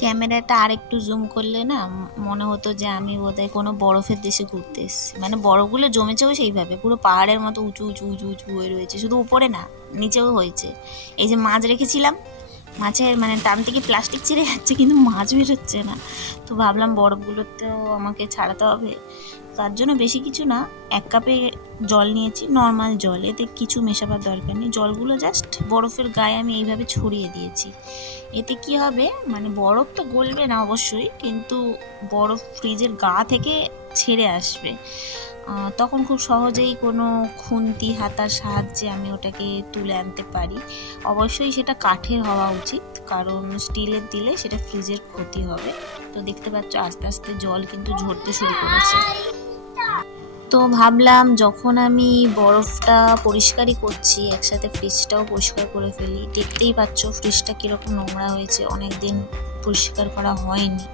ক্যামেরাটা আর একটু জুম করলে না মনে হতো যে আমি বোধহয় কোনো বরফের দেশে ঘুরতে এসেছি। মানে বরফগুলো জমেছেও সেইভাবে, পুরো পাহাড়ের মতো উঁচু উঁচু উঁচু উঁচু হয়ে রয়েছে, শুধু উপরে না নিচেও হয়েছে। এই যে মাছ রেখেছিলাম, মাছের মানে টান থেকে প্লাস্টিক ছিঁড়ে যাচ্ছে কিন্তু মাছ বেরোচ্ছে না। তো ভাবলাম বরফগুলোতেও আমাকে ছাড়াতে হবে, তার জন্য বেশি কিছু না, 1 কাপে জল নিয়েছি, নর্মাল জল, এতে কিছু মেশাবার দরকার নেই। জলগুলো জাস্ট বরফের গায়ে আমি এইভাবে ছড়িয়ে দিয়েছি। এতে কি হবে, মানে বরফ তো গলবে না অবশ্যই, কিন্তু বরফ ফ্রিজের গা থেকে ছেড়ে আসবে। তখন খুব সহজেই কোনো খুন্তি হাতার সাহায্যে আমি ওটাকে তুলে আনতে পারি। অবশ্যই সেটা কাঠের হওয়া উচিত, কারণ স্টিলের দিলে সেটা ফ্রিজের ক্ষতি হবে। তো দেখতে পাচ্ছ আস্তে আস্তে জল কিন্তু ঝরতে শুরু করেছে। তো ভাবলাম যখন আমি বরফটা পরিষ্কারই করছি, একসাথে ফ্রিজটাও পরিষ্কার করে ফেলি। দেখতেই পাচ্ছ ফ্রিজটা কীরকম নোংরা হয়েছে, অনেক দিন পরিষ্কার করা হয়নি,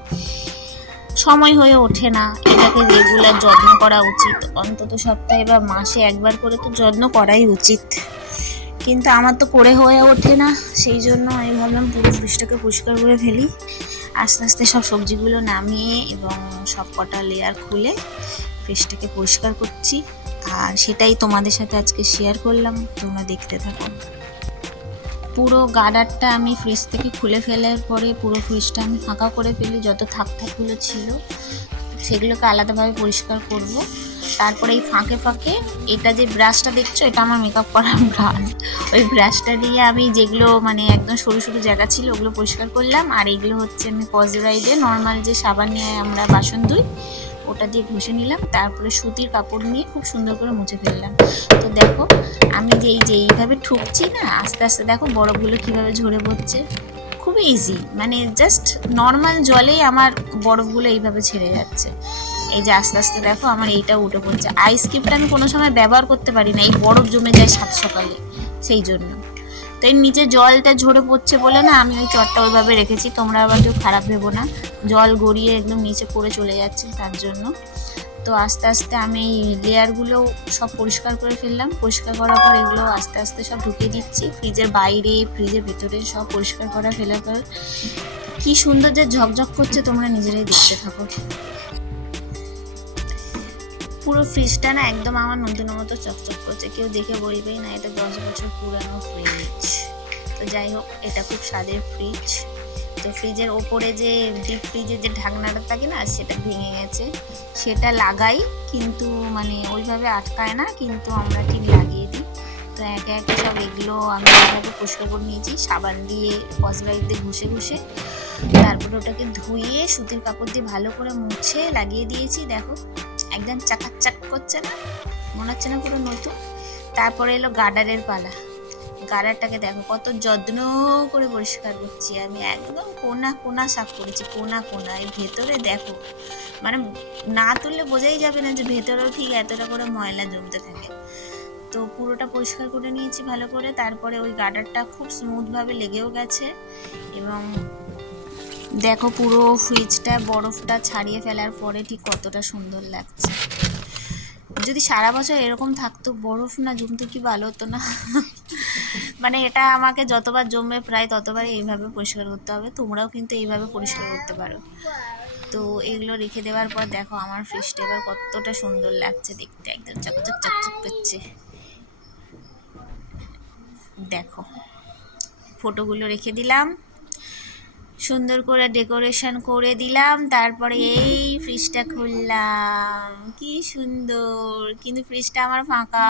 সময় হয়ে ওঠে না। এটাকে রেগুলার যত্ন করা উচিত, অন্তত সপ্তাহে বা মাসে একবার করে তো যত্ন করাই উচিত, কিন্তু আমার তো করে হয়ে ওঠে না। সেই জন্য আমি ভাবলাম পুরো ফ্রিজটাকে পরিষ্কার করে ফেলি। আস্তে আস্তে সব সবজিগুলো নামিয়ে এবং সব কটা লেয়ার খুলে ফ্রিজটাকে পরিষ্কার করছি, আর সেটাই তোমাদের সাথে আজকে শেয়ার করলাম, তোমরা দেখতে থাকো। পুরো গার্ডারটা আমি ফ্রিজ থেকে খুলে ফেলার পরে পুরো ফ্রিজটা আমি ফাঁকা করে ফেলি, যত থাকগুলো ছিল সেগুলোকে আলাদাভাবে পরিষ্কার করব। তারপরে এই ফাঁকে ফাঁকে এটা যে ব্রাশটা দেখছো, এটা আমার মেকআপ করার ব্রাশ, ওই ব্রাশটা দিয়ে আমি যেগুলো মানে একদম সরু সরু জায়গা ছিল ওগুলো পরিষ্কার করলাম। আর এগুলো হচ্ছে আমি পজিরাইডে নর্মাল যে সাবান নিয়ে আমরা বাসন ধুই ওটা দিয়ে ঘষে নিলাম, তারপরে সুতির কাপড় নিয়ে খুব সুন্দর করে মুছে ফেললাম। তো দেখো আমি যে এইভাবে ঠুকছি না, আস্তে আস্তে দেখো বরফগুলো কীভাবে ঝরে পড়ছে, খুবই ইজি, মানে জাস্ট নর্মাল জলেই আমার বরফগুলো এইভাবে ছেড়ে যাচ্ছে। এই যে আস্তে আস্তে দেখো আমার এইটা উঠে পড়ছে। আইস কিউবটা আমি কোনো সময় ব্যবহার করতে পারি না, এই বরফ জমে যায় সাত সকালে, সেই জন্য। তো এর নিচে জলটা ঝরে পড়ছে বলে না আমি ওই চটটা ওইভাবে রেখেছি, তোমরা আবার কেউ খারাপ ভেবো না, জল গড়িয়ে একদম নিচে পড়ে চলে যাচ্ছে তার জন্য। তো আস্তে আস্তে আমি এই লেয়ারগুলো সব পরিষ্কার করে ফেললাম, পরিষ্কার করার পর এগুলো আস্তে আস্তে সব ঢুকিয়ে দিচ্ছি ফ্রিজের বাইরে, ফ্রিজের ভেতরে, সব পরিষ্কার করা ফেলার পর কি সুন্দর যে ঝকঝক করছে, তোমরা নিজেরাই দেখতে থাকো। পুরো ফ্রিজটা না একদম আমার নতুনের মতো চকচক করছে, কেউ দেখে বলবেই না এটা 10 বছর পুরানো ফ্রিজ। তো যাই হোক, এটা খুব স্বাদের ফ্রিজ। তো ফ্রিজের ওপরে যে ডিপ ফ্রিজের যে ঢাকনাটা থাকে না, সেটা ভেঙে গেছে, সেটা লাগাই, কিন্তু মানে ওইভাবে আটকায় না, কিন্তু আমরা ঠিক লাগিয়ে দিই। তো একে একে সব এগুলো আমি এইভাবে পরিষ্কার করে নিয়েছি সাবান দিয়ে, স্কচব্রাইট দিয়ে ঘষে ঘষে, তারপরে ওটাকে ধুয়ে সুতির কাপড় দিয়ে ভালো করে মুছে লাগিয়ে দিয়েছি। দেখো একদম চাকাচাক করছে না, মনে হচ্ছে না পুরো নতুন। তারপরে এলো গার্ডারের পালা। গার্ডারটাকে দেখো কত যত্ন করে পরিষ্কার করছি আমি, একদম কোনা কোনা সাফ করেছি, কোনা কোনা। এই ভেতরে দেখো মানে না তুললে বোঝাই যাবে না যে ভেতরেও ঠিক এতটা করে ময়লা জমতে থাকে। তো পুরোটা পরিষ্কার করে নিয়েছি ভালো করে, তারপরে ওই গার্ডারটা খুব স্মুথভাবে লেগেও গেছে। এবং দেখো পুরো ফ্রিজটা বরফটা ছাড়িয়ে ফেলার পরে ঠিক কতটা সুন্দর লাগছে। যদি সারা বছর এরকম থাকতো, বরফ না জমতো কি ভালো হতো না। মানে এটা আমাকে যতবার জমবে প্রায় ততবার এইভাবে পরিষ্কার করতে হবে, তোমরাও কিন্তু এইভাবে পরিষ্কার করতে পারো। তো এগুলো রেখে দেওয়ার পর দেখো আমার ফ্রিজটা এবার কতটা সুন্দর লাগছে দেখতে, একদম চকচক চকচক করছে। দেখো ফটোগুলো রেখে দিলাম, সুন্দর করে ডেকোরেশন করে দিলাম, তারপরে এই ফ্রিজটা খুললাম, কি সুন্দর, কিন্তু ফ্রিজটা আমার ফাঁকা।